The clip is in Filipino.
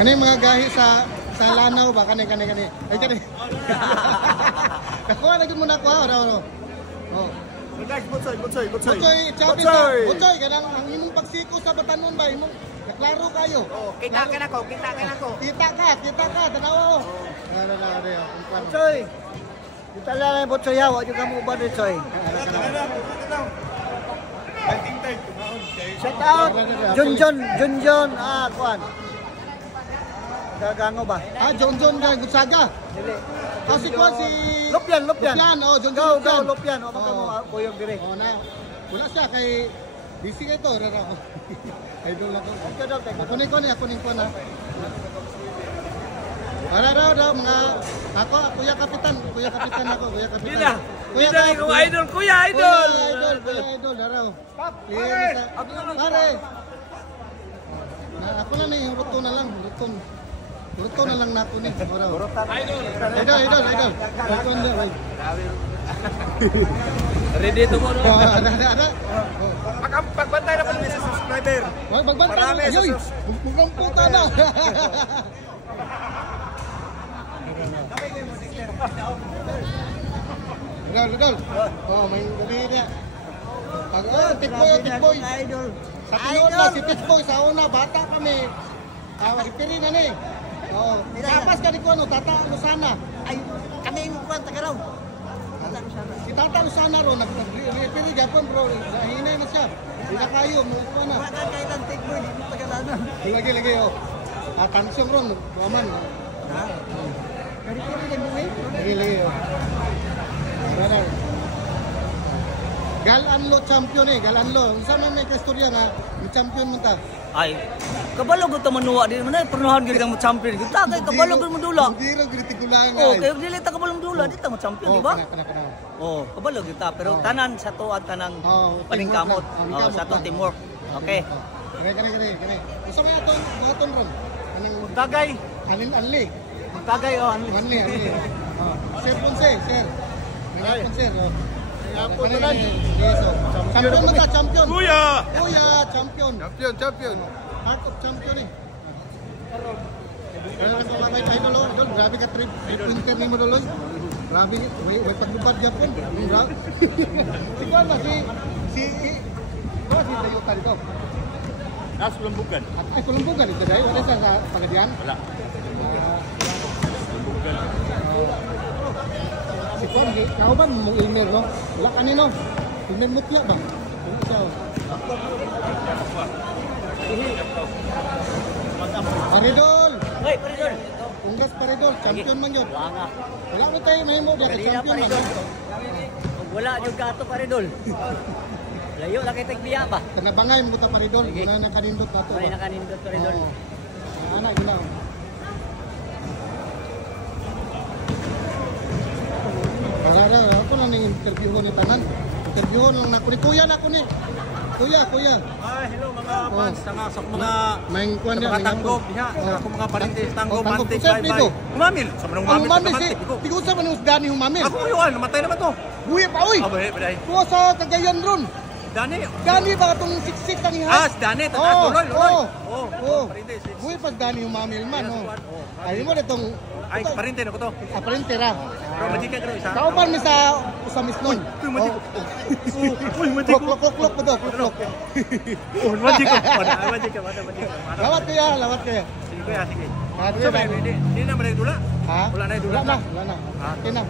Kani mga gahi sa Lanao ba? Kani. Ay, kani. Nakuha na mo na ako. Oh. Guys, Butsoy. Butsoy, ganang ang imong pagsiko sa Batanon ba? Imong naklaro kayo. Oh, kita ka na ko. Kita ka, tanaw. Butsoy. Kita lang Butsoy ha, wa jud ka mo ba Butsoy. Shout out Junjon kuan. Gagango ba? Junjon Gonzaga. Dili. Si kuan si Lupyan. Oh, Junjon Lupyan. O ka mo boyog dire. Oh, na. Wala siya kay busy kay to, rara ko. Idol na ko. Ako ni ko na. Daw mga ako kuya kapitan ako. Kuya idol, idol daraw. Pare. Ako na ni ruto na lang. Ruto na lang nako ni. Idol. Ready to mo. Ada. Pagbantay na pa ni sa subscriber. Wag magbantay. Yoy, mukhang puta na. Idol. Oh, may gabi niya. Tikboy. Sa tinod na si Tikboy sa una bata kami. Repiri na ni. Oh, tapas ka ni ko ano, Tata Lusana. Ay, kami mo kuan Tagaraw. Si Tata Lusana ro nag-repiri gapon bro. Hinay na siya. Ila kayo mo ko na. Wala kay lang Tikboy di mo Tagalanan. Lagi ron. Tansyon ron, buaman. Ha? Repiri lang mo eh. Lagi. Brother. Galanlo champion Galanlo. Unsa man may istorya nga champion man ta? Ay, kabalo gud ta manuwa di man pernuhan gid kang champion. Gud ta kay kabalo gud mo dula. Hindi ra kritikulan nga. Oh, kay dili ta kabalo mo dula, di ta mo champion, di ba? Kana. Oh, kabalo gid ta pero tanan sa to at tanang palingkamot. Sa to teamwork. Okay. Kani. Unsa may aton ron? Anang Tagay. Anli. Tagay Anli. Sir Ponce. Champion mo ta, champion. Kuya, champion. Champion. Heart of champion Idol, grabe ka trip pointer ni mo doloy. Grabe, way paglupad gyapon. Ikaw ba si Dayo ka dito? Nas Lumbugan. Ay, Lumbugan ito dai, wala sa Pagadian? Wala. Lumbugan. Si Juan, kau ba mo email no? Wala kanino. Email mo tiya ba? Ano siya? Paridol. Hoy, Paridol. Congrats Paridol, champion man yun. Wala mo tayo mahimo dia champion man. Wala jud ka ato Paridol. Layo lang kay tagbiya ba? Kanabangay mo ta Paridol, wala na kanindot ato. Wala na kanindot Paridol. Ana gina. Para ako na ning interview ni tanan. Interview lang nako ni kuya na ko ni. Kuya. Hello mga fans sa mga maing kuan mga tanggop diha. Ako mga parintes tanggop mantik bye. Humamil. Sa manong humamil sa mantik. Tigo sa manong Dani humamil. Ako yuan, namatay naman to. Buhi pa oy. Baday. Kuha sa Cagayan ron. Dani ba itong siksik ang ihap? Dani, tuloy. Buhi pa Dani humamil man. Ay mo itong ay parinte na ko to. Parinte ra. Pero majika ko isa. Kauban mi sa usamis nun. Uy, majiko. Klok pa do. Oh, majiko. Lawat kaya. Sige kuya, sige. So, hindi na malay dula? Ha? Wala na dula. Wala na. Okay na.